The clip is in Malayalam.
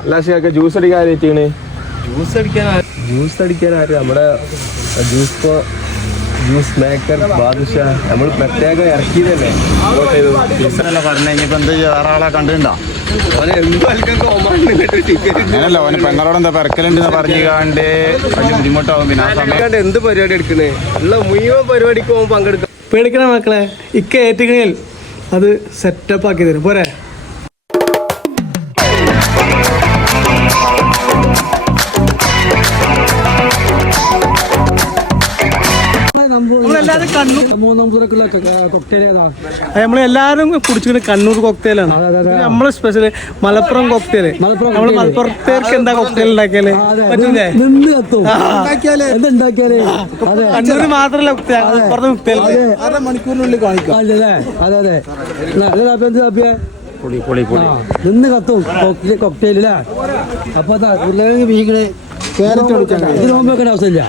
അല്ല ജ്യൂസ് അടിക്കാൻ ആരെത്തിയാണ്? ജ്യൂസ് അടിക്കാൻ ആര്? നമ്മുടെ ജ്യൂസ് മേക്കർ ബാദുഷ നമ്മൾ പ്രത്യേകം ഇറക്കിയതല്ലേ. പറഞ്ഞ ഇനിയിപ്പോ എന്ത് വേറെ ആളെ കണ്ടിട്ടുണ്ടോ? അങ്ങനല്ല, ഓന് പെങ്ങളോട് എന്താ പെരക്കലുണ്ട് പറഞ്ഞുകാണ്ട് വലിയ ബുദ്ധിമുട്ടാവും. പിന്നെ ആ സമയം എന്ത് പരിപാടി എടുക്കണേ? ഉള്ള മുഴുവൻ പരിപാടിക്ക് പോകുമ്പോൾ പങ്കെടുക്കാം. പേടിക്കണ മക്കളെ, ഇക്ക ഏറ്റുകഴിഞ്ഞാൽ അത് സെറ്റപ്പ് ആക്കി തരും. പോരെ? നമ്മളെല്ലാരും കുടിച്ചിട്ട് കണ്ണൂർ കൊക്ടെയിലാണ്. നമ്മളെ സ്പെഷ്യൽ മലപ്പുറം കൊക്ടെയില്. നമ്മള് മലപ്പുറത്തേക്ക് എന്താ കൊക്ടെയിൽ ഉണ്ടാക്കിയാല് പറ്റില്ലേ? കണ്ണൂര് മാത്രല്ല കൊക്ടെയിൽ മണിക്കൂറിനുള്ളിൽ കാണിക്കാം. അതെ നിന്ന് കത്തും കൊക്ടെയിലല്ലേ. അപ്പൊ വീക്കണേ ഇതിന് മുമ്പ് വെക്കേണ്ട അവസ്ഥയില്ല.